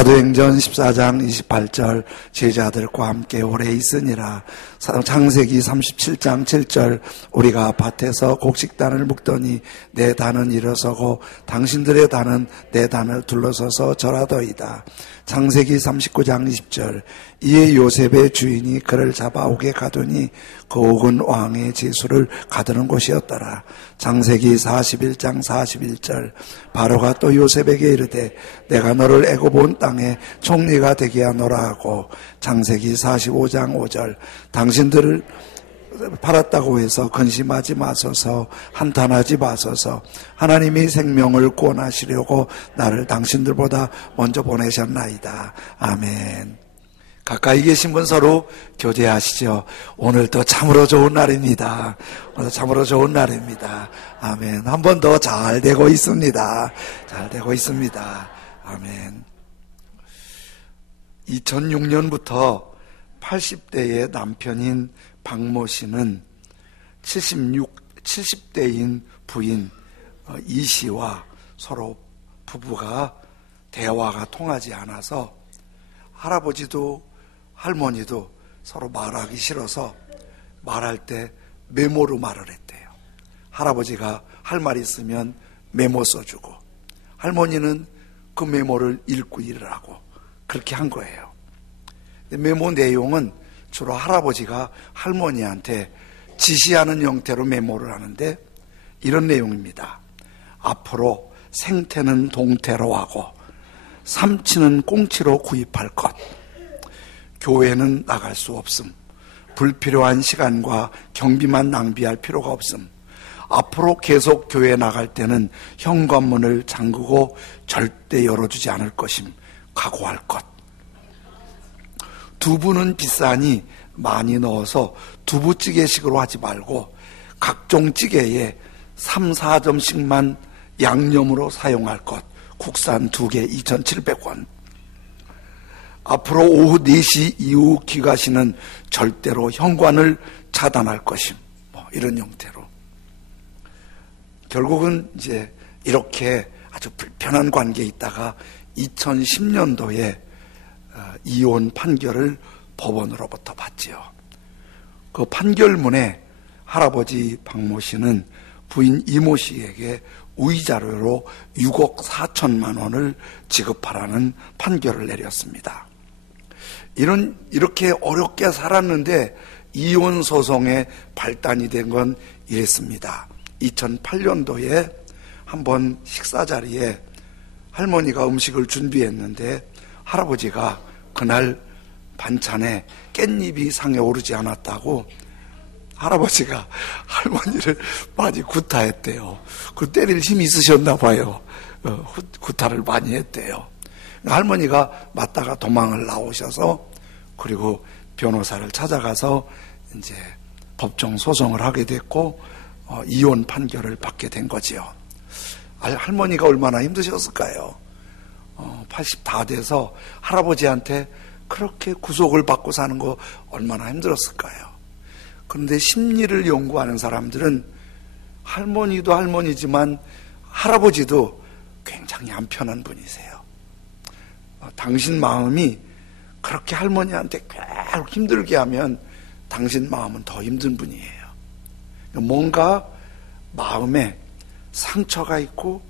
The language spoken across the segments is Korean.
사도행전 14장 28절 제자들과 함께 오래 있으니라. 창세기 37장 7절 우리가 밭에서 곡식단을 묶더니 내 단은 일어서고 당신들의 단은 내 단을 둘러서서 절하더이다. 창세기 39장 20절 이에 요셉의 주인이 그를 잡아오게 가더니 그 옥은 왕의 제수를 가두는 곳이었더라. 창세기 41장 41절 바로가 또 요셉에게 이르되 내가 너를 애굽 온 땅에 총리가 되게 하노라 하고, 창세기 45장 5절 당신들을 팔았다고 해서 근심하지 마소서, 한탄하지 마소서. 하나님이 생명을 구원하시려고 나를 당신들보다 먼저 보내셨나이다. 아멘. 가까이 계신 분 서로 교제하시죠. 오늘도 참으로 좋은 날입니다. 오늘 참으로 좋은 날입니다. 아멘. 한 번 더 잘 되고 있습니다. 잘 되고 있습니다. 아멘. 2006년부터 80대의 남편인 박모 씨는 70대인 부인 이 씨와 서로 부부가 대화가 통하지 않아서 할아버지도 할머니도 서로 말하기 싫어서 말할 때 메모로 말을 했대요. 할아버지가 할 말 있으면 메모 써주고 할머니는 그 메모를 읽고 일을 하고 그렇게 한 거예요. 메모 내용은 주로 할아버지가 할머니한테 지시하는 형태로 메모를 하는데 이런 내용입니다. 앞으로 생태는 동태로 하고 삼치는 꽁치로 구입할 것, 교회는 나갈 수 없음, 불필요한 시간과 경비만 낭비할 필요가 없음, 앞으로 계속 교회 나갈 때는 현관문을 잠그고 절대 열어주지 않을 것임, 각오할 것. 두부는 비싸니 많이 넣어서 두부찌개식으로 하지 말고 각종 찌개에 3, 4점씩만 양념으로 사용할 것. 국산 2개 2,700원. 앞으로 오후 4시 이후 귀가시는 절대로 현관을 차단할 것임. 이런 형태로. 결국은 이제 이렇게 아주 불편한 관계에 있다가 2010년도에 이혼 판결을 법원으로부터 받지요. 그 판결문에 할아버지 박모 씨는 부인 이모 씨에게 우의자료로 6억 4천만 원을 지급하라는 판결을 내렸습니다. 이렇게 어렵게 살았는데 이혼 소송의 발단이 된 건 이랬습니다. 2008년도에 한번 식사 자리에 할머니가 음식을 준비했는데 할아버지가 그날 반찬에 깻잎이 상에 오르지 않았다고 할아버지가 할머니를 많이 구타했대요. 그 때릴 힘이 있으셨나 봐요. 구타를 많이 했대요. 할머니가 맞다가 도망을 나오셔서 그리고 변호사를 찾아가서 이제 법정 소송을 하게 됐고 이혼 판결을 받게 된 거지요. 할머니가 얼마나 힘드셨을까요? 80 다 돼서 할아버지한테 그렇게 구속을 받고 사는 거 얼마나 힘들었을까요? 그런데 심리를 연구하는 사람들은 할머니도 할머니지만 할아버지도 굉장히 안 편한 분이세요. 당신 마음이 그렇게 할머니한테 계속 힘들게 하면 당신 마음은 더 힘든 분이에요. 뭔가 마음에 상처가 있고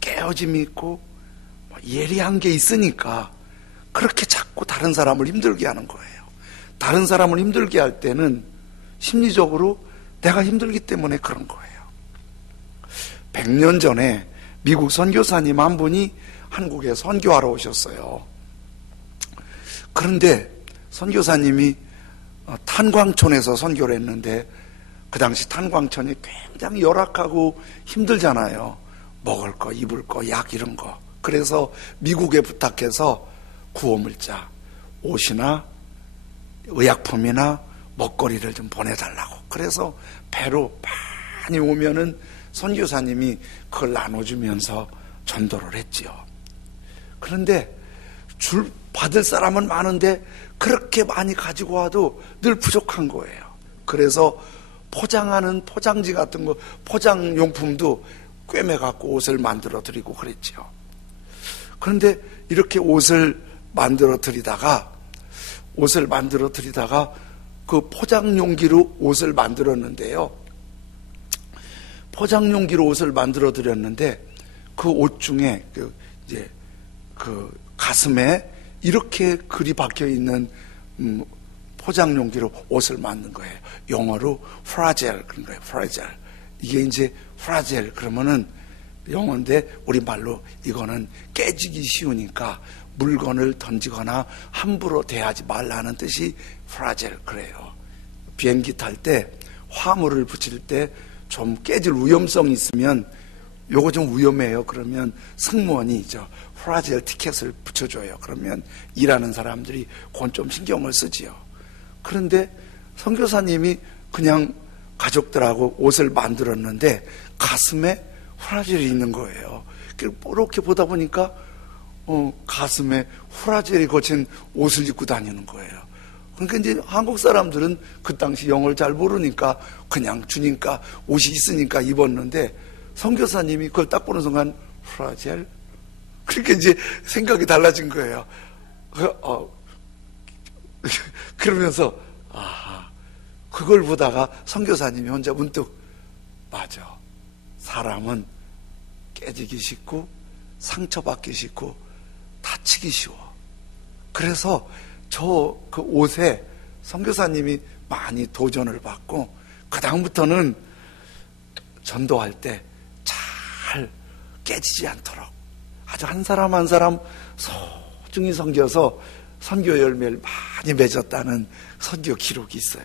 깨어짐이 있고 예리한 게 있으니까 그렇게 자꾸 다른 사람을 힘들게 하는 거예요. 다른 사람을 힘들게 할 때는 심리적으로 내가 힘들기 때문에 그런 거예요. 100년 전에 미국 선교사님 한 분이 한국에 선교하러 오셨어요. 그런데 선교사님이 탄광촌에서 선교를 했는데 그 당시 탄광촌이 굉장히 열악하고 힘들잖아요. 먹을 거, 입을 거, 약 이런 거. 그래서 미국에 부탁해서 구호물자, 옷이나 의약품이나 먹거리를 좀 보내달라고. 그래서 배로 많이 오면은 선교사님이 그걸 나눠주면서 전도를 했지요. 그런데 받을 사람은 많은데 그렇게 많이 가지고 와도 늘 부족한 거예요. 그래서 포장하는 포장지 같은 거, 포장용품도 꿰매갖고 옷을 만들어 드리고 그랬죠. 그런데 이렇게 옷을 만들어 드리다가 그 포장용기로 옷을 만들었는데요. 포장용기로 옷을 만들어 드렸는데 그 옷 중에 그 가슴에 이렇게 글이 박혀 있는 포장용기로 옷을 만든 거예요. 영어로 fragile 그런 거예요. fragile. 이게 이제 fragile 그러면은 영어인데 우리말로 이거는 깨지기 쉬우니까 물건을 던지거나 함부로 대하지 말라는 뜻이 fragile 그래요. 비행기 탈 때 화물을 붙일 때 좀 깨질 위험성이 있으면 요거 좀 위험해요. 그러면 승무원이 fragile 티켓을 붙여줘요. 그러면 일하는 사람들이 그건 좀 신경을 쓰지요. 그런데 선교사님이 그냥 가족들하고 옷을 만들었는데 가슴에 후라젤이 있는 거예요. 이렇게 보다 보니까 가슴에 후라젤이 거친 옷을 입고 다니는 거예요. 그러니까 이제 한국 사람들은 그 당시 영어를 잘 모르니까 그냥 주니까 옷이 있으니까 입었는데 선교사님이 그걸 딱 보는 순간 후라젤? 그러니까 이제 생각이 달라진 거예요. 그러면서 그걸 보다가 선교사님이 혼자 문득 맞아. 사람은 깨지기 쉽고 상처받기 쉽고 다치기 쉬워. 그래서 그 옷에 선교사님이 많이 도전을 받고 그 다음부터는 전도할 때 잘 깨지지 않도록 아주 한 사람 한 사람 소중히 섬겨서 선교 열매를 많이 맺었다는 선교 기록이 있어요.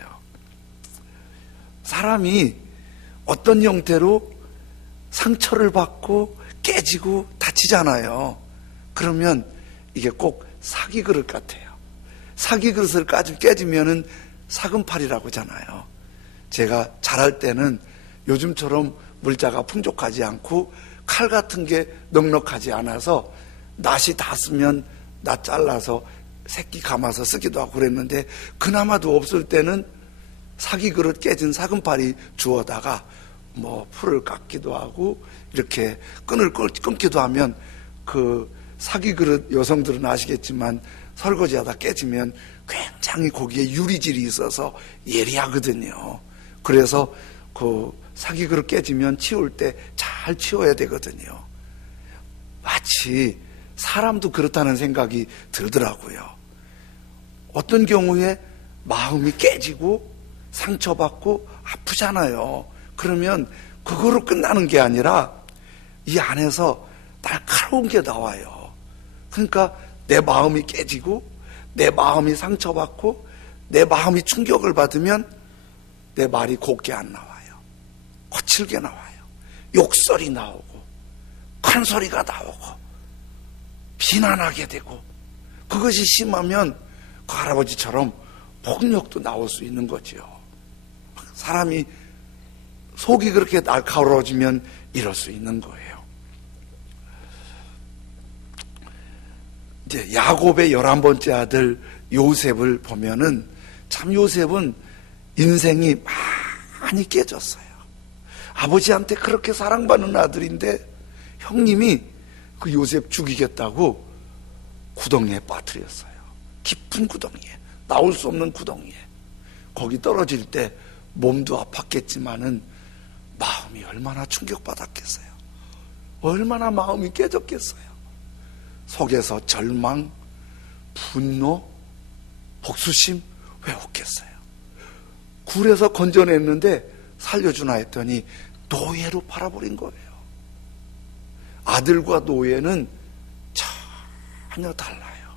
사람이 어떤 형태로 상처를 받고 깨지고 다치잖아요. 그러면 이게 꼭 사기 그릇 같아요. 사기 그릇을 깨지면은 사금팔이라고 하잖아요. 제가 자랄 때는 요즘처럼 물자가 풍족하지 않고 칼 같은 게 넉넉하지 않아서 낫이 닿았으면 낫 잘라서 새끼 감아서 쓰기도 하고 그랬는데 그나마도 없을 때는 사기 그릇 깨진 사금팔이 주워다가 풀을 깎기도 하고 이렇게 끈을 끊기도 하면 그 사기 그릇 여성들은 아시겠지만 설거지하다 깨지면 굉장히 거기에 유리질이 있어서 예리하거든요. 그래서 그 사기 그릇 깨지면 치울 때 잘 치워야 되거든요. 마치 사람도 그렇다는 생각이 들더라고요. 어떤 경우에 마음이 깨지고 상처받고 아프잖아요. 그러면 그거로 끝나는 게 아니라 이 안에서 날카로운 게 나와요. 그러니까 내 마음이 깨지고 내 마음이 상처받고 내 마음이 충격을 받으면 내 말이 곱게 안 나와요. 거칠게 나와요. 욕설이 나오고 큰 소리가 나오고 비난하게 되고 그것이 심하면 그 할아버지처럼 폭력도 나올 수 있는 거죠. 사람이 속이 그렇게 날카로워지면 이럴 수 있는 거예요. 이제 야곱의 11번째 아들 요셉을 보면은 참 요셉은 인생이 많이 깨졌어요. 아버지한테 그렇게 사랑받는 아들인데 형님이 그 요셉 죽이겠다고 구덩이에 빠뜨렸어요. 깊은 구덩이에, 나올 수 없는 구덩이에. 거기 떨어질 때 몸도 아팠겠지만은 마음이 얼마나 충격받았겠어요. 얼마나 마음이 깨졌겠어요. 속에서 절망, 분노, 복수심 왜 없겠어요. 굴에서 건져냈는데 살려주나 했더니 노예로 팔아버린 거예요. 아들과 노예는 전혀 달라요.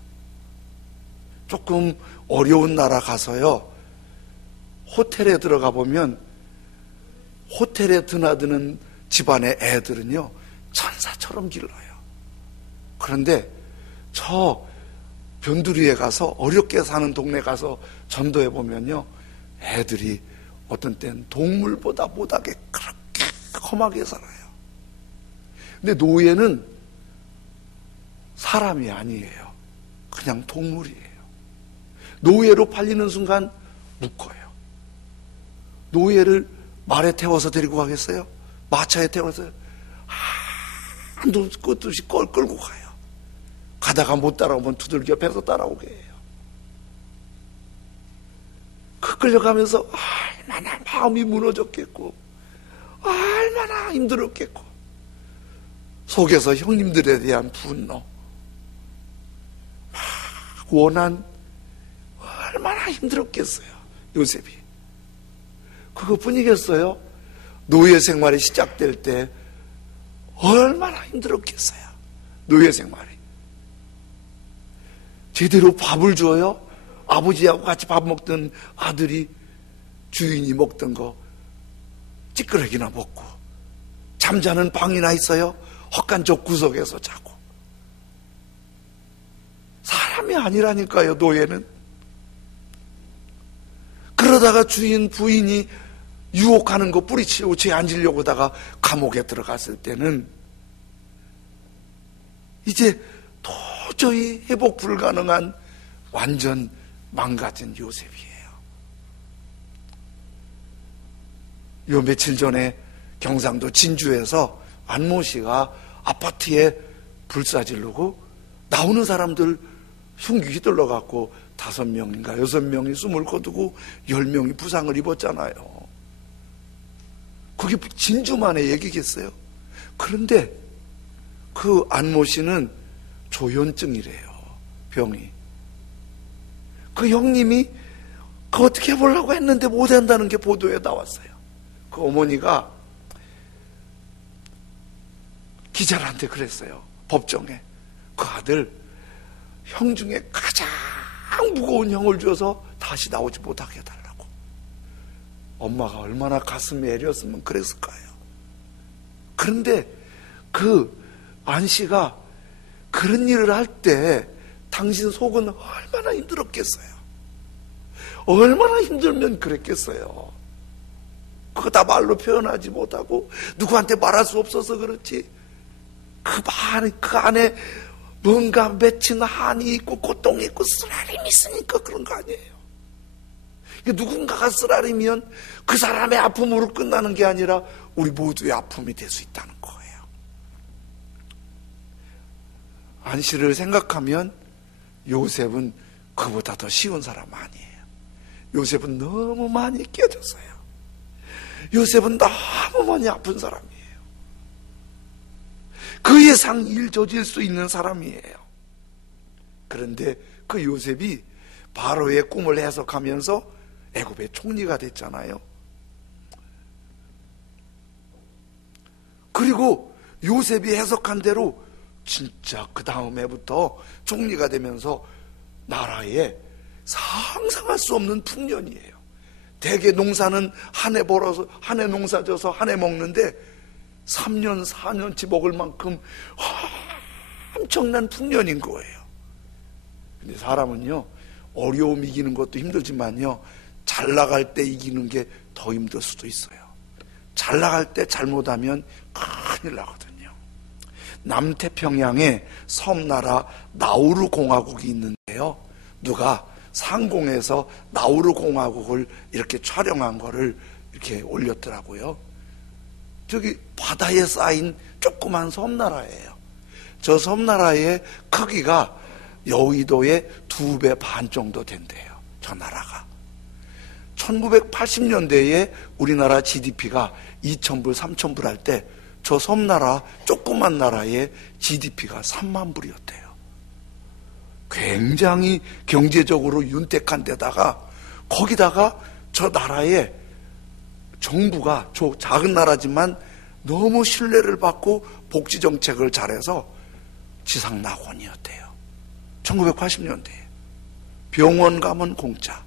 조금 어려운 나라 가서요, 호텔에 들어가 보면 호텔에 드나드는 집안의 애들은요 천사처럼 길러요. 그런데 저 변두리에 가서 어렵게 사는 동네 가서 전도해 보면요, 애들이 어떤 때는 동물보다 못하게 그렇게 험하게 살아요. 근데 노예는 사람이 아니에요. 그냥 동물이에요. 노예로 팔리는 순간 묶어요. 노예를 말에 태워서 데리고 가겠어요? 마차에 태워서 한도 끝도 없이 끌고 가요. 가다가 못 따라오면 두들겨 패서 따라오게 해요. 그 끌려가면서 얼마나 마음이 무너졌겠고, 얼마나 힘들었겠고, 속에서 형님들에 대한 분노, 막 원한, 얼마나 힘들었겠어요, 요셉이. 그것뿐이겠어요? 노예 생활이 시작될 때 얼마나 힘들었겠어요, 노예 생활이. 제대로 밥을 줘요? 아버지하고 같이 밥 먹던 아들이 주인이 먹던 거 찌끄러기나 먹고, 잠자는 방이나 있어요? 헛간쪽 구석에서 자고. 사람이 아니라니까요, 노예는. 그러다가 주인, 부인이 유혹하는 거 뿌리치고 죄 앉으려고 하다가 감옥에 들어갔을 때는 이제 도저히 회복 불가능한 완전 망가진 요셉이에요. 요 며칠 전에 경상도 진주에서 안모 씨가 아파트에 불사 지르고 나오는 사람들 흉기 휘둘러갖고 5명인가 6명이 숨을 거두고 10명이 부상을 입었잖아요. 그게 진주만의 얘기겠어요? 그런데 그 안모 씨는 조현증이래요, 병이. 그 형님이 그 어떻게 해보려고 했는데 못한다는 게 보도에 나왔어요. 그 어머니가 기자한테 그랬어요, 법정에. 그 아들 형 중에 가장 무거운 형을 줘서 다시 나오지 못하게 해달라고. 엄마가 얼마나 가슴이 애렸으면 그랬을 거예요. 그런데 그 안 씨가 그런 일을 할 때 당신 속은 얼마나 힘들었겠어요. 얼마나 힘들면 그랬겠어요. 그거 다 말로 표현하지 못하고 누구한테 말할 수 없어서 그렇지, 그 안에 뭔가 맺힌 한이 있고 고통이 있고 쓰라림이 있으니까 그런 거 아니에요. 누군가가 쓰라리면 그 사람의 아픔으로 끝나는 게 아니라 우리 모두의 아픔이 될 수 있다는 거예요. 안 씨를 생각하면 요셉은 그보다 더 쉬운 사람 아니에요. 요셉은 너무 많이 깨졌어요. 요셉은 너무 많이 아픈 사람이에요. 그 예상 일 저질 수 있는 사람이에요. 그런데 그 요셉이 바로의 꿈을 해석하면서 애굽의 총리가 됐잖아요. 그리고 요셉이 해석한 대로 진짜 그 다음 해부터 총리가 되면서 나라에 상상할 수 없는 풍년이에요. 대개 농사는 한 해 벌어서 한 해 농사 져서 한 해 먹는데 3년 4년치 먹을 만큼 엄청난 풍년인 거예요. 근데 사람은요, 어려움 이기는 것도 힘들지만요, 잘 나갈 때 이기는 게 더 힘들 수도 있어요. 잘 나갈 때 잘못하면 큰일 나거든요. 남태평양에 섬나라 나우루 공화국이 있는데요, 누가 상공에서 나우루 공화국을 이렇게 촬영한 거를 이렇게 올렸더라고요. 저기 바다에 쌓인 조그만 섬나라예요. 저 섬나라의 크기가 여의도의 2배 반 정도 된대요, 저 나라가. 1980년대에 우리나라 GDP가 2,000불, 3,000불 할 때 저 섬나라 조그만 나라의 GDP가 3만 불이었대요. 굉장히 경제적으로 윤택한 데다가 거기다가 저 나라의 정부가, 저 작은 나라지만 너무 신뢰를 받고 복지 정책을 잘해서 지상낙원이었대요. 1980년대에 병원 가면 공짜,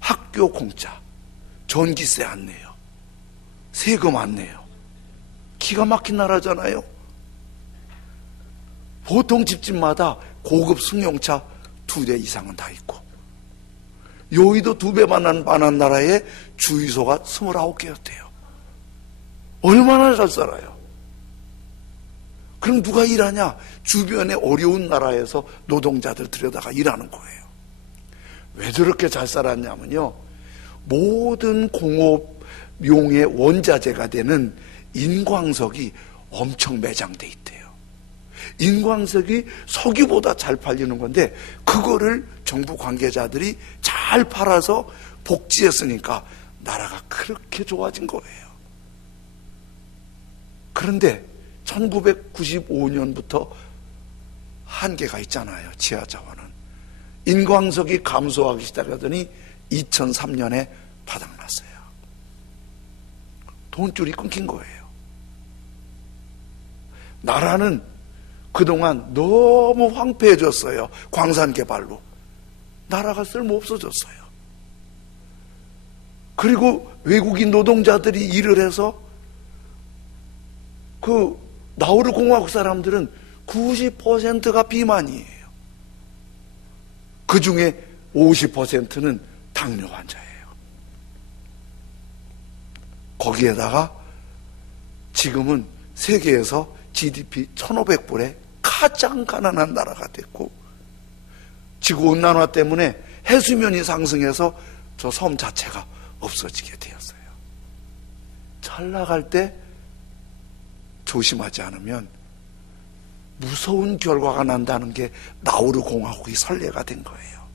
학교 공짜, 전기세 안 내요, 세금 안 내요. 기가 막힌 나라잖아요. 보통 집집마다 고급 승용차 2대 이상은 다 있고, 여의도 2배만 많은 나라에 주유소가 29개였대요. 얼마나 잘 살아요. 그럼 누가 일하냐? 주변에 어려운 나라에서 노동자들 들여다가 일하는 거예요. 왜 저렇게 잘 살았냐면요, 모든 공업용의 원자재가 되는 인광석이 엄청 매장돼 있대요. 인광석이 석유보다 잘 팔리는 건데 그거를 정부 관계자들이 잘 팔아서 복지했으니까 나라가 그렇게 좋아진 거예요. 그런데 1995년부터 한계가 있잖아요. 지하자원은. 인광석이 감소하기 시작하더니 2003년에 바닥났어요. 돈줄이 끊긴 거예요. 나라는 그동안 너무 황폐해졌어요. 광산 개발로. 나라가 쓸모없어졌어요. 그리고 외국인 노동자들이 일을 해서 그 나우루 공화국 사람들은 90%가 비만이에요. 그 중에 50%는 당뇨 환자예요. 거기에다가 지금은 세계에서 GDP 1,500불에 가장 가난한 나라가 됐고, 지구온난화 때문에 해수면이 상승해서 저 섬 자체가 없어지게 되었어요. 잘 나갈 때 조심하지 않으면 무서운 결과가 난다는 게 나우루 공화국이 선례가 된 거예요.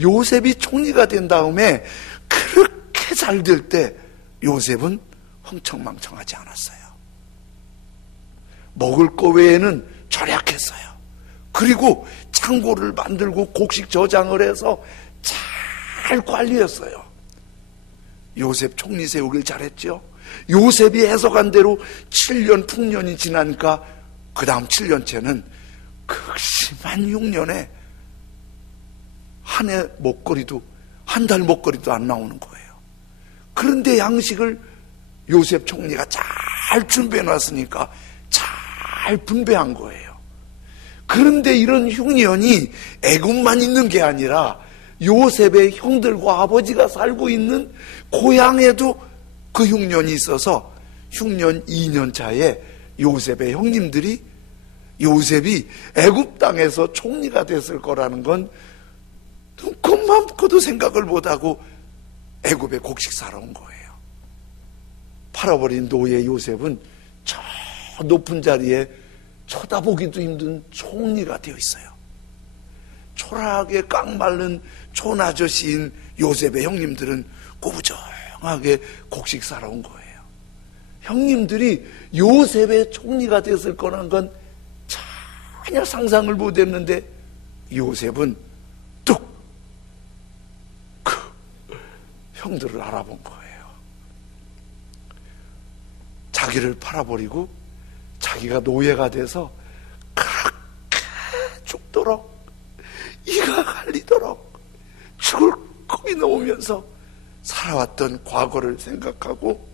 요셉이 총리가 된 다음에 그렇게 잘 될 때 요셉은 흥청망청하지 않았어요. 먹을 거 외에는 절약했어요. 그리고 창고를 만들고 곡식 저장을 해서 잘 관리했어요. 요셉 총리 세우길 잘했죠. 요셉이 해석한 대로 7년 풍년이 지나니까 그 다음 7년째는 극심한 흉년에 한 해 먹거리도, 한 달 먹거리도 안 나오는 거예요. 그런데 양식을 요셉 총리가 잘 준비해 놨으니까 잘 분배한 거예요. 그런데 이런 흉년이 애굽만 있는 게 아니라 요셉의 형들과 아버지가 살고 있는 고향에도 그 흉년이 있어서 흉년 2년 차에 요셉의 형님들이 요셉이 애굽 땅에서 총리가 됐을 거라는 건 눈곱만 붙고도 생각을 못하고 애굽에 곡식 사러 온 거예요. 팔아버린 노예 요셉은 저 높은 자리에 쳐다보기도 힘든 총리가 되어 있어요. 초라하게 깡마른 촌아저씨인 요셉의 형님들은 꾸부정하게 곡식 사러 온 거예요. 형님들이 요셉의 총리가 됐을 거란 건 전혀 상상을 못했는데 요셉은 뚝 그 형들을 알아본 거예요. 자기를 팔아버리고 자기가 노예가 돼서 그렇게 죽도록 이가 갈리도록 죽을 겁이 나오면서 살아왔던 과거를 생각하고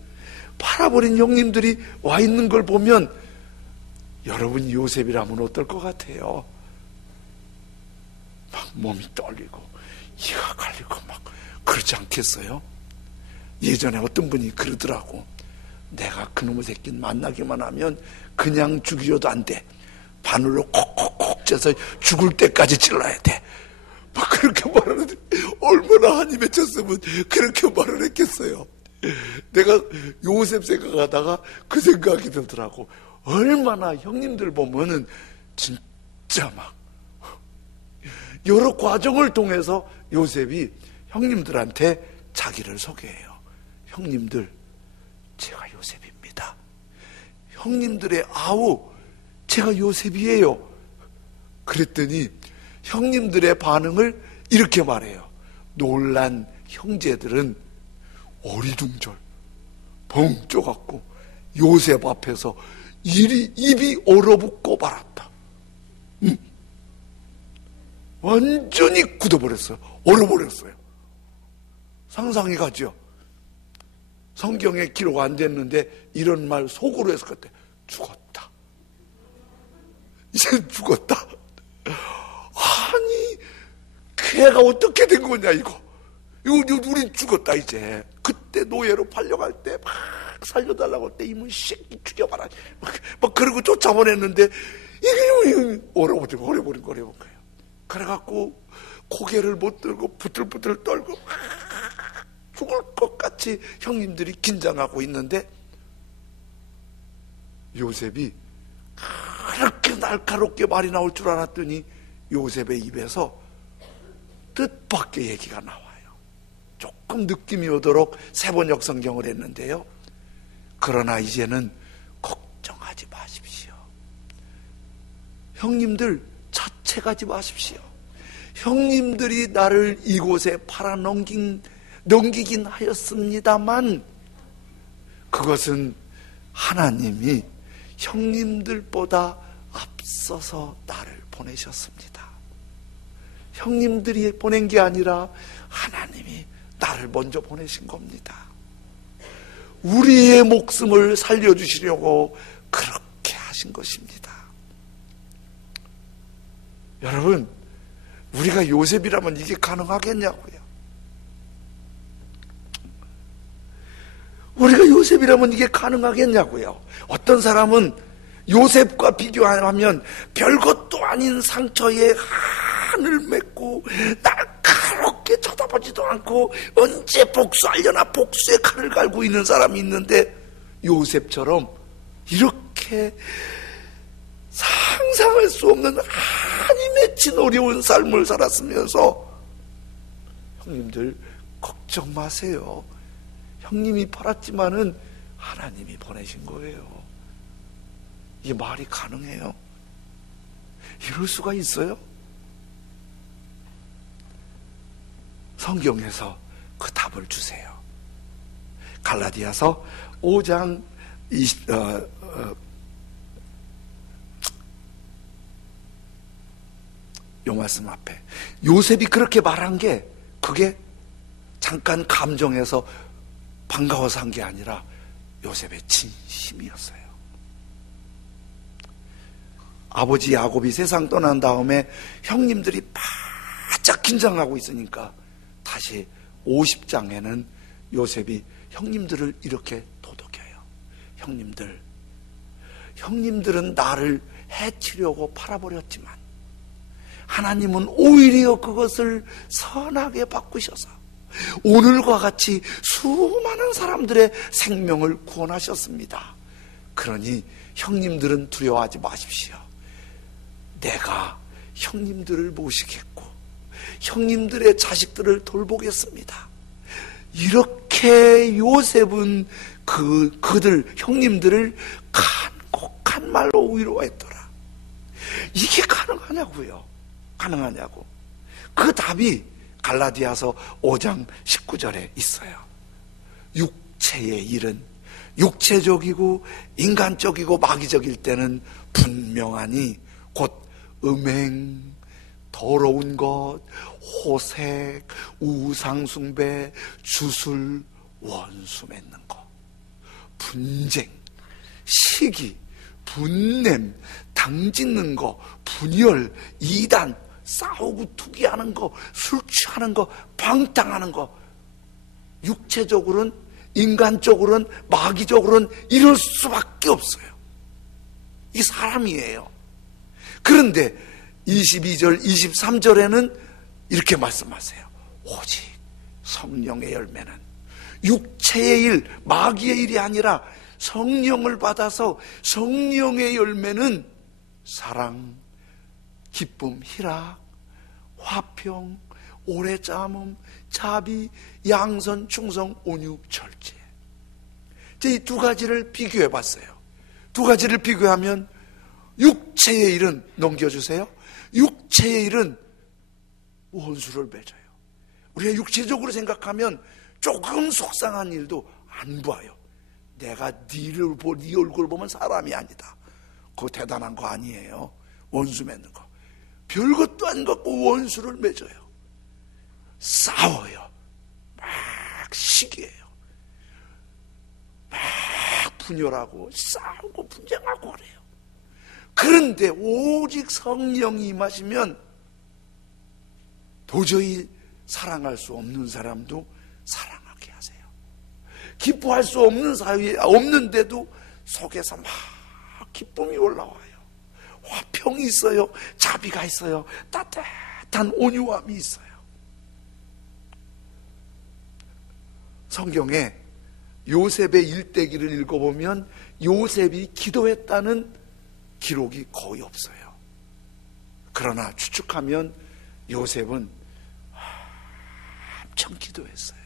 팔아버린 형님들이 와 있는 걸 보면 여러분이 요셉이라면 어떨 것 같아요? 막 몸이 떨리고 이가 갈리고 막 그렇지 않겠어요? 예전에 어떤 분이 그러더라고. 내가 그놈의 새끼 만나기만 하면 그냥 죽여도 안 돼. 바늘로 콕콕콕 째서 죽을 때까지 찔러야 돼. 막 그렇게 말하는데 얼마나 한이 맺혔으면 그렇게 말을 했겠어요. 내가 요셉 생각하다가 그 생각이 들더라고. 얼마나 형님들 보면은 진짜 막 여러 과정을 통해서 요셉이 형님들한테 자기를 소개해요. 형님들, 제가 요셉입니다. 형님들의 아우, 제가 요셉이에요. 그랬더니 형님들의 반응을 이렇게 말해요. 놀란 형제들은 어리둥절 벙 쪼갖고 요셉 앞에서 입이 얼어붙고 말았다. 완전히 굳어버렸어요. 얼어버렸어요. 상상이 가죠. 성경에 기록 안 됐는데 이런 말 속으로 했을 것 같아. 죽었다. 이제 죽었다. 아니 걔가 어떻게 된 거냐 이거 우리 죽었다 이제. 그때 노예로 팔려갈 때 막 살려달라고 할 때 이문 새끼 죽여봐라 막 그러고 쫓아보냈는데 이게 얼어버린 거예요. 그래갖고 고개를 못 들고 부들부들 떨고 죽을 것 같이 형님들이 긴장하고 있는데 요셉이 그렇게 날카롭게 말이 나올 줄 알았더니 요셉의 입에서 뜻밖의 얘기가 나와요. 조금 느낌이 오도록 세번역 성경을 했는데요. 그러나 이제는 걱정하지 마십시오. 형님들 자체 가지 마십시오. 형님들이 나를 이곳에 넘기긴 하였습니다만 그것은 하나님이 형님들보다 앞서서 나를 보내셨습니다. 형님들이 보낸 게 아니라 하나님이 나를 먼저 보내신 겁니다. 우리의 목숨을 살려주시려고 그렇게 하신 것입니다. 여러분, 우리가 요셉이라면 이게 가능하겠냐고요. 우리가 요셉이라면 이게 가능하겠냐고요. 어떤 사람은 요셉과 비교하면 별것도 아닌 상처에 한을 맺고 날카롭게 쳐다보지도 않고 언제 복수하려나 복수의 칼을 갈고 있는 사람이 있는데, 요셉처럼 이렇게 상상할 수 없는 한이 맺힌 어려운 삶을 살았으면서, 형님들 걱정 마세요. 형님이 팔았지만은 하나님이 보내신 거예요. 이게 말이 가능해요? 이럴 수가 있어요? 성경에서 그 답을 주세요. 갈라디아서 5장 요 말씀 앞에 요셉이 그렇게 말한 게 그게 잠깐 감정에서 반가워서 한 게 아니라 요셉의 진심이었어요. 아버지 야곱이 세상 떠난 다음에 형님들이 바짝 긴장하고 있으니까 다시 50장에는 요셉이 형님들을 이렇게 도독여요. 형님들은 나를 해치려고 팔아버렸지만 하나님은 오히려 그것을 선하게 바꾸셔서 오늘과 같이 수많은 사람들의 생명을 구원하셨습니다. 그러니 형님들은 두려워하지 마십시오. 내가 형님들을 모시겠고 형님들의 자식들을 돌보겠습니다. 이렇게 요셉은 그들 형님들을 간곡한 말로 위로했더라. 이게 가능하냐고요. 가능하냐고. 그 답이 갈라디아서 5장 19절에 있어요. 육체의 일은 육체적이고 인간적이고 마귀적일 때는 분명하니 곧 음행, 더러운 것, 호색, 우상숭배, 주술, 원수 맺는 것, 분쟁, 시기, 분냄, 당짓는 거, 분열, 이단, 싸우고 투기하는 거, 술 취하는 거, 방탕하는 거, 육체적으로는, 인간적으로는, 마귀적으로는 이럴 수밖에 없어요. 이 사람이에요. 그런데 22절, 23절에는 이렇게 말씀하세요. 오직 성령의 열매는 육체의 일, 마귀의 일이 아니라 성령을 받아서 성령의 열매는 사랑, 기쁨, 희락, 화평, 오래 참음, 자비, 양선, 충성, 온유, 절제. 이 두 가지를 비교해 봤어요. 두 가지를 비교하면 육체의 일은 넘겨주세요. 육체의 일은 원수를 맺어요. 우리가 육체적으로 생각하면 조금 속상한 일도 안 봐요. 내가 네 얼굴 보면 사람이 아니다. 그거 대단한 거 아니에요. 원수 맺는 거. 별것도 안 갖고 원수를 맺어요. 싸워요. 막 시기해요. 막 분열하고 싸우고 분쟁하고 그래요. 그런데 오직 성령이 임하시면 도저히 사랑할 수 없는 사람도 사랑하게 하세요. 기뻐할 수 없는 사이에 없는데도 속에서 막 기쁨이 올라와요. 화평이 있어요. 자비가 있어요. 따뜻한 온유함이 있어요. 성경에 요셉의 일대기를 읽어보면 요셉이 기도했다는 기록이 거의 없어요. 그러나 추측하면 요셉은 엄청 기도했어요.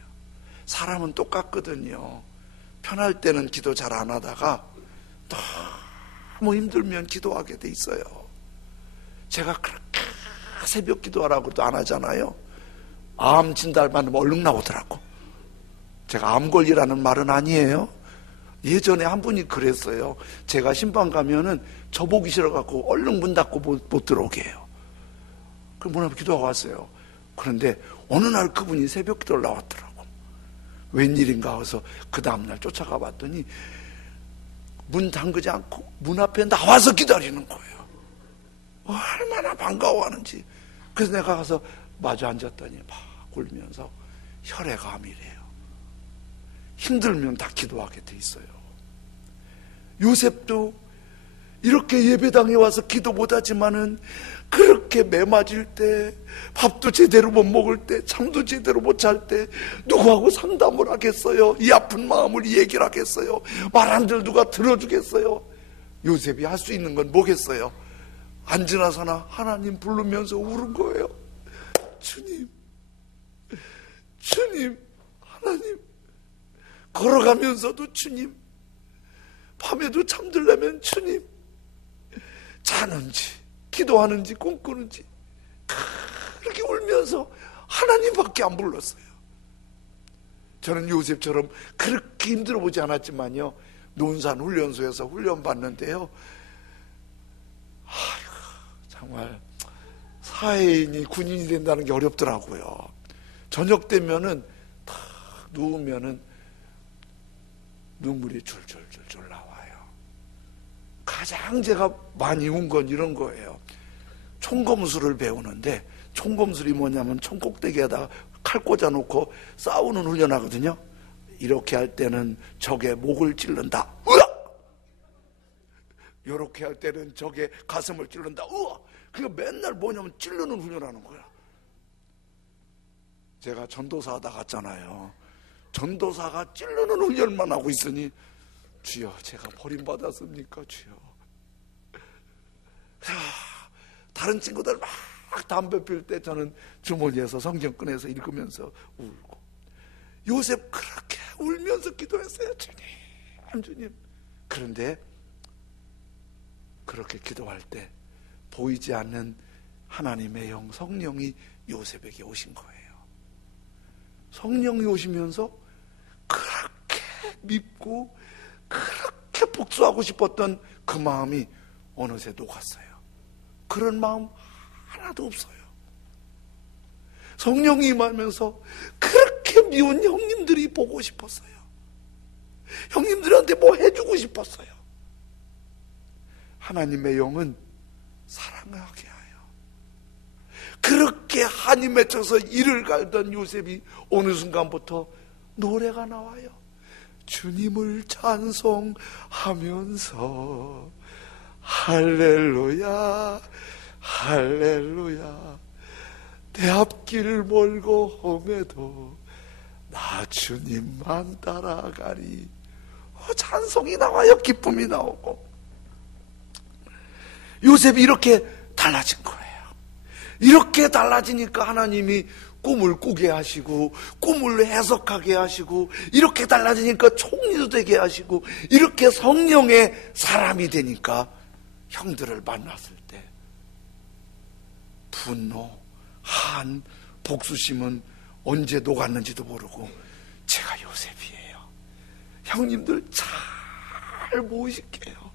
사람은 똑같거든요. 편할 때는 기도 잘 안 하다가 너무 힘들면 기도하게 돼 있어요. 제가 그렇게 새벽 기도하라고도 안 하잖아요. 암 진단 받으면 얼른 나오더라고. 제가 암 걸리라는 말은 아니에요. 예전에 한 분이 그랬어요. 제가 신방 가면은 저 보기 싫어갖고 얼른 문 닫고 못 들어오게 해요. 그럼 문 앞에 기도하고 왔어요. 그런데 어느 날 그분이 새벽 기도를 나왔더라고. 웬일인가 해서 그 다음날 쫓아가 봤더니 문 잠그지 않고 문 앞에 나와서 기다리는 거예요. 얼마나 반가워하는지. 그래서 내가 가서 마주 앉았더니 막 울면서 혈액암이래요. 힘들면 다 기도하게 돼 있어요. 요셉도 이렇게 예배당에 와서 기도 못하지만은 그렇게 매 맞을 때, 밥도 제대로 못 먹을 때, 잠도 제대로 못 잘 때 누구하고 상담을 하겠어요? 이 아픈 마음을 얘기를 하겠어요? 말 안 들 누가 들어주겠어요? 요셉이 할 수 있는 건 뭐겠어요? 앉으나 서나 하나님 부르면서 울은 거예요. 주님, 주님, 하나님. 걸어가면서도 주님, 밤에도 잠들려면 주님, 자는지 기도하는지 꿈꾸는지 그렇게 울면서 하나님밖에 안 불렀어요. 저는 요셉처럼 그렇게 힘들어 보지 않았지만요, 논산 훈련소에서 훈련 받는데요, 아이고, 정말 사회인이 군인이 된다는 게 어렵더라고요. 저녁 되면은 탁 누우면은 눈물이 줄줄줄줄 나와요. 가장 제가 많이 운 건 이런 거예요. 총검술을 배우는데, 총검술이 뭐냐면 총꼭대기에다가 칼 꽂아놓고 싸우는 훈련하거든요. 이렇게 할 때는 적의 목을 찌른다. 으악! 이렇게 할 때는 적의 가슴을 찌른다. 으악! 그러니까 맨날 뭐냐면 찌르는 훈련하는 거야. 제가 전도사 하다 갔잖아요. 전도사가 찌르는 훈련만 하고 있으니, 주여, 제가 버림받았습니까, 주여. 다른 친구들 막 담배 필 때 저는 주머니에서 성경 꺼내서 읽으면서 울고, 요셉 그렇게 울면서 기도했어요. 주님, 주님. 그런데 그렇게 기도할 때 보이지 않는 하나님의 영, 성령이 요셉에게 오신 거예요. 성령이 오시면서 그렇게 밉고 그렇게 복수하고 싶었던 그 마음이 어느새 녹았어요. 그런 마음 하나도 없어요. 성령이 임하면서 그렇게 미운 형님들이 보고 싶었어요. 형님들한테 뭐 해주고 싶었어요. 하나님의 영은 사랑하게 하여 그렇게 한이 맺혀서 이를 갈던 요셉이 어느 순간부터 노래가 나와요. 주님을 찬송하면서 할렐루야 할렐루야, 내 앞길 멀고 험해도 나 주님만 따라가리. 찬송이 나와요. 기쁨이 나오고. 요셉이 이렇게 달라진 거예요. 이렇게 달라지니까 하나님이 꿈을 꾸게 하시고, 꿈을 해석하게 하시고, 이렇게 달라지니까 총리도 되게 하시고, 이렇게 성령의 사람이 되니까 형들을 만났을 때 분노, 한, 복수심은 언제 녹았는지도 모르고, 제가 요셉이에요, 형님들 잘 모실게요.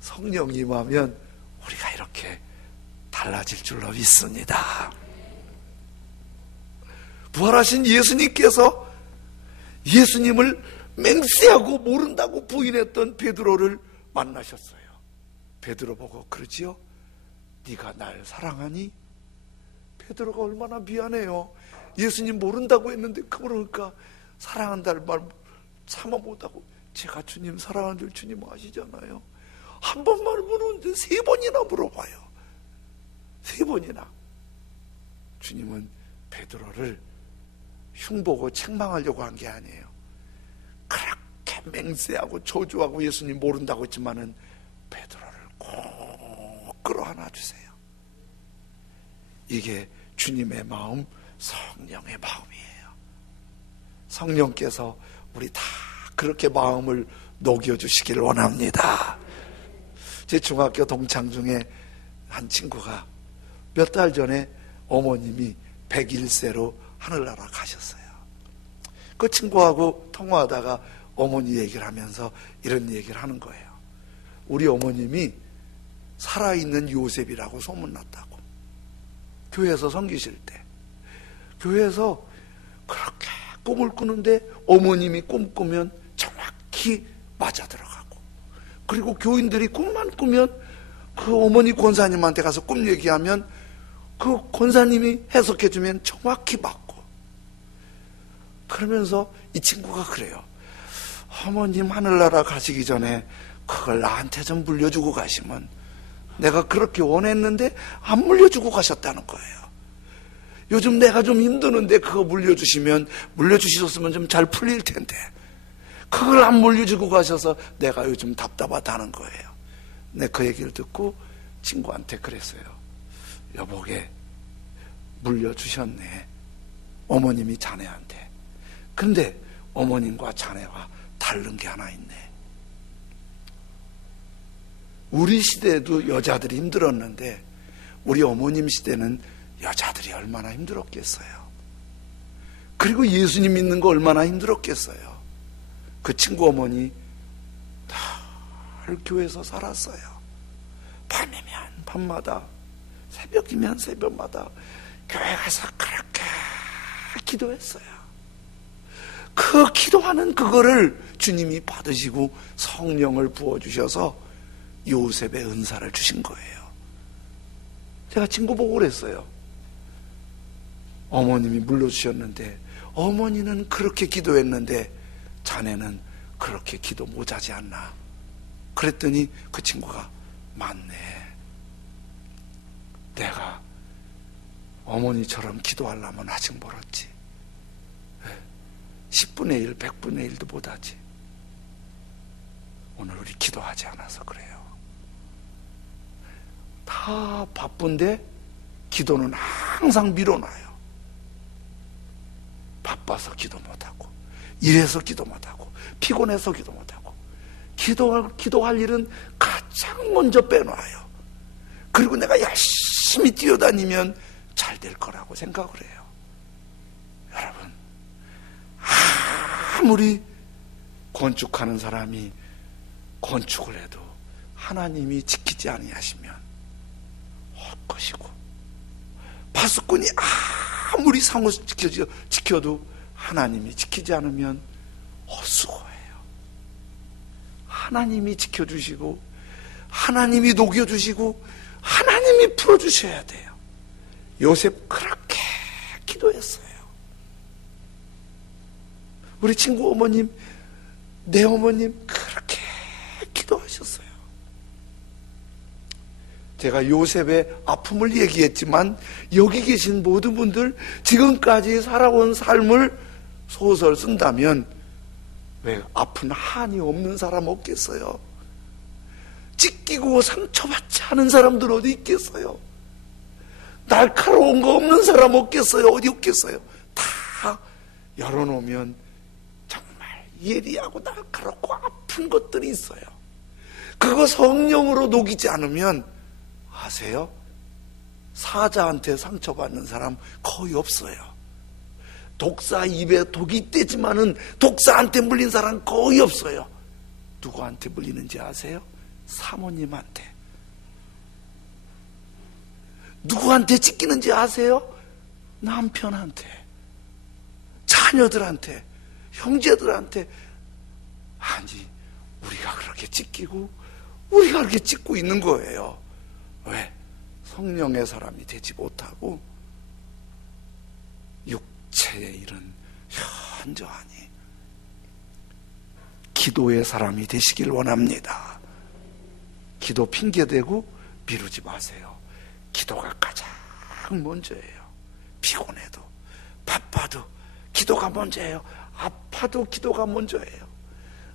성령이 임하면 우리가 이렇게 달라질 줄로 믿습니다. 부활하신 예수님께서 예수님을 맹세하고 모른다고 부인했던 베드로를 만나셨어요. 베드로 보고 그러지요? 네가 날 사랑하니? 베드로가 얼마나 미안해요. 예수님 모른다고 했는데 그러니까 사랑한다는 말 참아 못하고, 제가 주님 사랑하는 줄 주님 아시잖아요. 한 번만 물었는데 3번이나 물어봐요. 3번이나. 주님은 베드로를 흉보고 책망하려고 한 게 아니에요. 그렇게 맹세하고 저주하고 예수님 모른다고 했지만은 베드로를 꼭 끌어안아 주세요. 이게 주님의 마음, 성령의 마음이에요. 성령께서 우리 다 그렇게 마음을 녹여주시기를 원합니다. 제 중학교 동창 중에 한 친구가 몇 달 전에 어머님이 101세로 하늘나라 가셨어요. 그 친구하고 통화하다가 어머니 얘기를 하면서 이런 얘기를 하는 거예요. 우리 어머님이 살아있는 요셉이라고 소문났다고. 교회에서 섬기실 때 교회에서 그렇게 꿈을 꾸는데 어머님이 꿈 꾸면 정확히 맞아 들어가고, 그리고 교인들이 꿈만 꾸면 그 어머니 권사님한테 가서 꿈 얘기하면 그 권사님이 해석해주면 정확히 맞고. 그러면서 이 친구가 그래요. 어머님 하늘나라 가시기 전에 그걸 나한테 좀 물려주고 가시면, 내가 그렇게 원했는데 안 물려주고 가셨다는 거예요. 요즘 내가 좀 힘드는데 그거 물려주셨으면 좀 잘 풀릴 텐데 그걸 안 물려주고 가셔서 내가 요즘 답답하다는 거예요. 내 그 얘기를 듣고 친구한테 그랬어요. 여보게 물려주셨네, 어머님이 자네한테. 근데 어머님과 자네가 다른 게 하나 있네. 우리 시대에도 여자들이 힘들었는데 우리 어머님 시대는 여자들이 얼마나 힘들었겠어요. 그리고 예수님 믿는 거 얼마나 힘들었겠어요. 그 친구 어머니 늘 교회에서 살았어요. 밤이면 밤마다, 새벽이면 새벽마다 교회 가서 그렇게 기도했어요. 그 기도하는 그거를 주님이 받으시고 성령을 부어주셔서 요셉의 은사를 주신 거예요. 제가 친구 보고 그랬어요. 어머님이 물려주셨는데 어머니는 그렇게 기도했는데 자네는 그렇게 기도 못하지 않나. 그랬더니 그 친구가 맞네, 내가 어머니처럼 기도하려면 아직 멀었지. 10분의 1, 100분의 1도 못하지. 오늘 우리 기도하지 않아서 그래요. 다 바쁜데 기도는 항상 미뤄놔요. 바빠서 기도 못하고, 일해서 기도 못하고, 피곤해서 기도 못하고, 기도할 일은 가장 먼저 빼놔요. 그리고 내가 열심히 뛰어다니면 잘 될 거라고 생각을 해요. 여러분, 아무리 건축하는 사람이 건축을 해도 하나님이 지키지 아니하시면 헛것이고, 파수꾼이 아무리 상호 지켜도 하나님이 지키지 않으면 헛수고예요. 하나님이 지켜주시고 하나님이 녹여주시고 하나님이 풀어주셔야 돼요. 요셉 그렇게 기도했어요. 우리 친구 어머님, 내 어머님 그렇게 기도하셨어요. 제가 요셉의 아픔을 얘기했지만 여기 계신 모든 분들 지금까지 살아온 삶을 소설 쓴다면 왜 아픈 한이 없는 사람 없겠어요? 찢기고 상처받지 않은 사람들 어디 있겠어요? 날카로운 거 없는 사람 없겠어요? 어디 없겠어요? 다 열어놓으면 정말 예리하고 날카롭고 아픈 것들이 있어요. 그거 성령으로 녹이지 않으면 아세요? 사자한테 상처받는 사람 거의 없어요. 독사 입에 독이 있대지만은 독사한테 물린 사람 거의 없어요. 누구한테 물리는지 아세요? 사모님한테. 누구한테 찢기는지 아세요? 남편한테, 자녀들한테, 형제들한테. 아니, 우리가 그렇게 찢기고 우리가 그렇게 찢고 있는 거예요. 왜? 성령의 사람이 되지 못하고 육체의 일은 현저하니 기도의 사람이 되시길 원합니다. 기도 핑계대고 미루지 마세요. 기도가 가장 먼저예요. 피곤해도 바빠도 기도가 먼저예요. 아파도 기도가 먼저예요.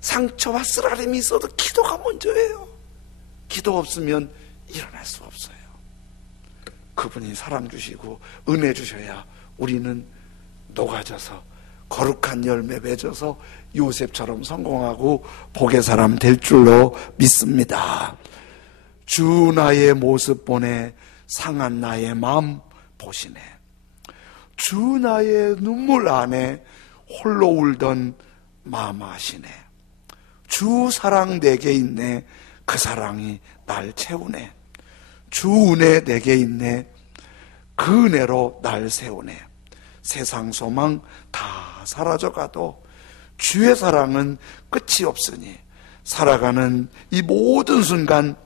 상처와 쓰라림이 있어도 기도가 먼저예요. 기도 없으면 일어날 수 없어요. 그분이 사랑 주시고 은혜 주셔야 우리는 녹아져서 거룩한 열매 맺어서 요셉처럼 성공하고 복의 사람 될 줄로 믿습니다. 주 나의 모습 보내 상한 나의 마음 보시네. 주 나의 눈물 안에 홀로 울던 마음 아시네. 주 사랑 내게 있네. 그 사랑이 날 채우네. 주 은혜 내게 있네. 그 은혜로 날 세우네. 세상 소망 다 사라져가도 주의 사랑은 끝이 없으니 살아가는 이 모든 순간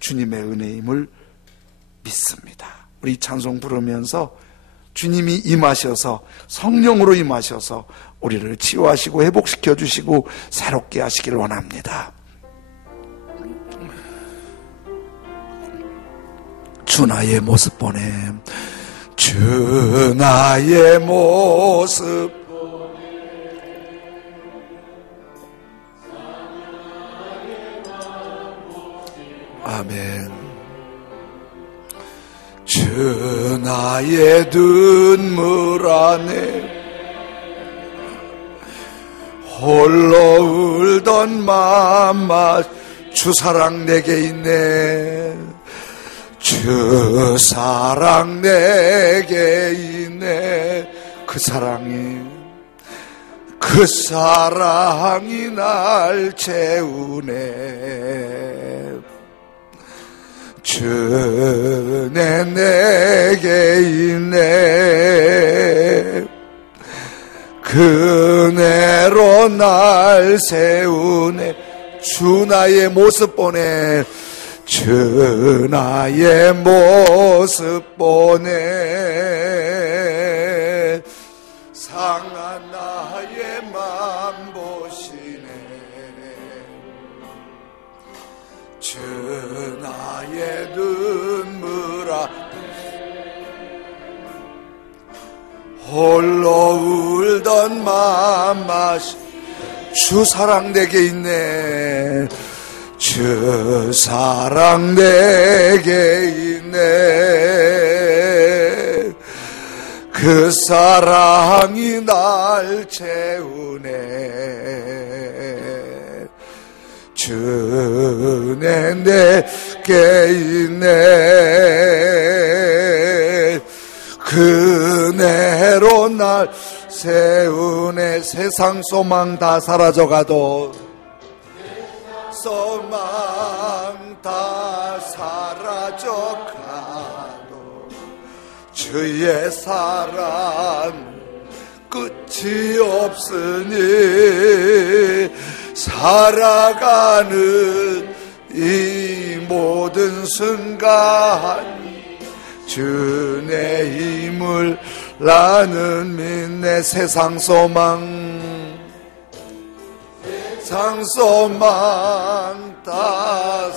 주님의 은혜임을 믿습니다. 우리 찬송 부르면서 주님이 임하셔서 성령으로 임하셔서 우리를 치유하시고 회복시켜 주시고 새롭게 하시길 원합니다. 주 나의 모습 보내. 주 나의 모습 아멘. 주 나의 눈물 안에 홀로 울던 맘마 주 사랑 내게 있네. 주 사랑 내게 있네. 그 사랑이 날 채우네. 주 은혜 내게 있네. 그 은혜로 날 세우네. 주 나의 모습 보내. 주 나의 모습 보내. 상한 나의 맘 보시네. 주 나의 눈물 홀로 울던 맘 주 사랑 내게 있네. 주 사랑 내게 있네. 그 사랑이 날 채우네. 주 은혜 내게 있네. 그 은혜로 날 세우네. 세상 소망 다 사라져가도 소망 다 사라져가도 주의 사랑 끝이 없으니 살아가는 이 모든 순간 주 내 힘을 나는 믿네. 세상 소망 다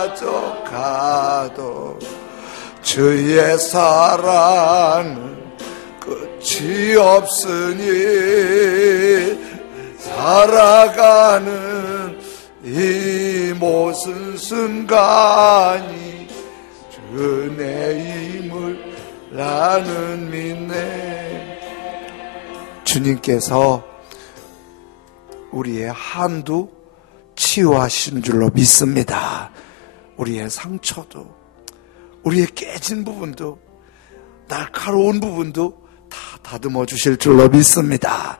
사라져가도 주의 사랑은 끝이 없으니 살아가는 이 모든 순간이 주 내 힘을 나는 믿네. 주님께서 우리의 한도 치유하시는 줄로 믿습니다. 우리의 상처도, 우리의 깨진 부분도, 날카로운 부분도 다 다듬어 주실 줄로 믿습니다.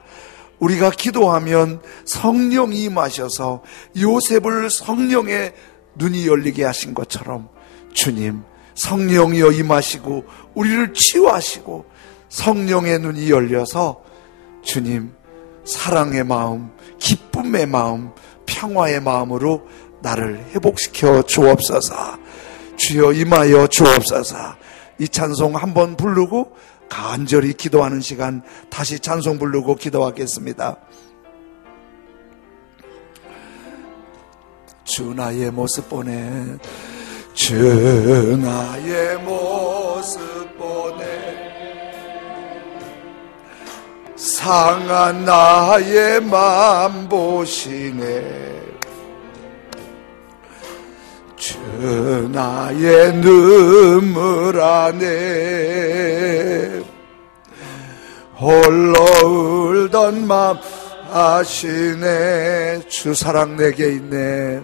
우리가 기도하면 성령이 임하셔서 요셉을 성령의 눈이 열리게 하신 것처럼 주님 성령이여 임하시고 우리를 치유하시고 성령의 눈이 열려서 주님 사랑의 마음, 기쁨의 마음, 평화의 마음으로 나를 회복시켜 주옵소서. 주여 임하여 주옵소서. 이 찬송 한번 부르고 간절히 기도하는 시간 다시 찬송 부르고 기도하겠습니다. 주 나의 모습 보내. 주 나의 모습 보내. 상한 나의 맘 보시네. 주 나의 눈물 안에 홀로 울던 맘 아시네. 주 사랑 내게 있네.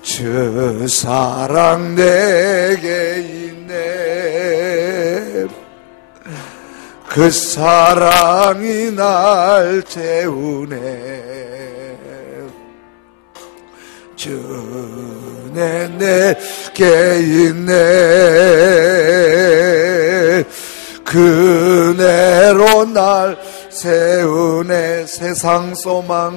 주 사랑 내게 있네. 그 사랑이 날 채우네. 주네 내게 있네. 그네로 날 세우네. 세상 소망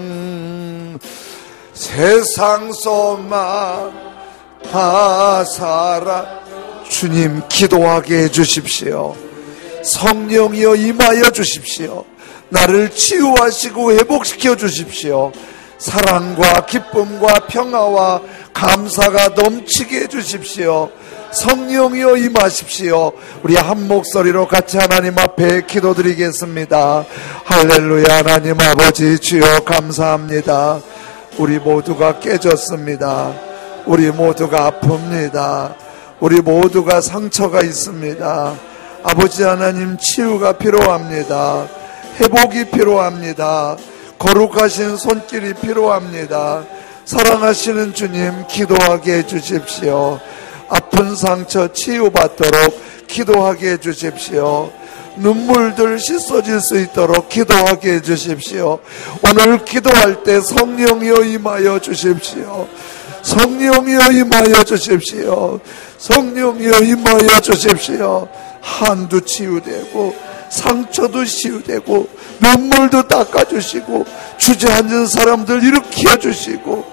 다 살아. 주님 기도하게 해주십시오. 성령이여 임하여 주십시오. 나를 치유하시고 회복시켜 주십시오. 사랑과 기쁨과 평화와 감사가 넘치게 해주십시오. 성령이여 임하십시오. 우리 한 목소리로 같이 하나님 앞에 기도드리겠습니다. 할렐루야. 하나님 아버지 주여 감사합니다. 우리 모두가 깨졌습니다. 우리 모두가 아픕니다. 우리 모두가 상처가 있습니다. 아버지 하나님 치유가 필요합니다. 회복이 필요합니다. 거룩하신 손길이 필요합니다. 사랑하시는 주님 기도하게 해주십시오. 아픈 상처 치유받도록 기도하게 해주십시오. 눈물들 씻어질 수 있도록 기도하게 해주십시오. 오늘 기도할 때 성령이여 임하여 주십시오. 성령이여 임하여 주십시오. 성령이여 임하여 주십시오. 한도 치유되고 상처도 치유되고 눈물도 닦아주시고 주저앉은 사람들 일으켜 주시고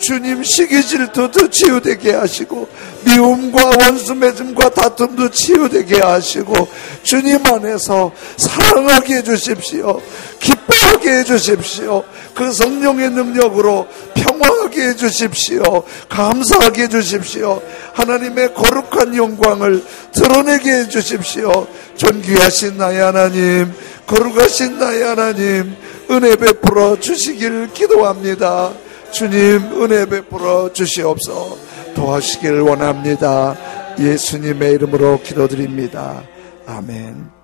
주님 시기 질투도 치유되게 하시고 미움과 원수 맺음과 다툼도 치유되게 하시고 주님 안에서 사랑하게 해주십시오. 기뻐하게 해주십시오. 그 성령의 능력으로 평화하게 해주십시오. 감사하게 해주십시오. 하나님의 거룩한 영광을 드러내게 해주십시오. 존귀하신 나의 하나님, 거룩하신 나의 하나님, 은혜 베풀어 주시길 기도합니다. 주님 은혜 베풀어 주시옵소서. 도와주시길 원합니다. 예수님의 이름으로 기도드립니다. 아멘.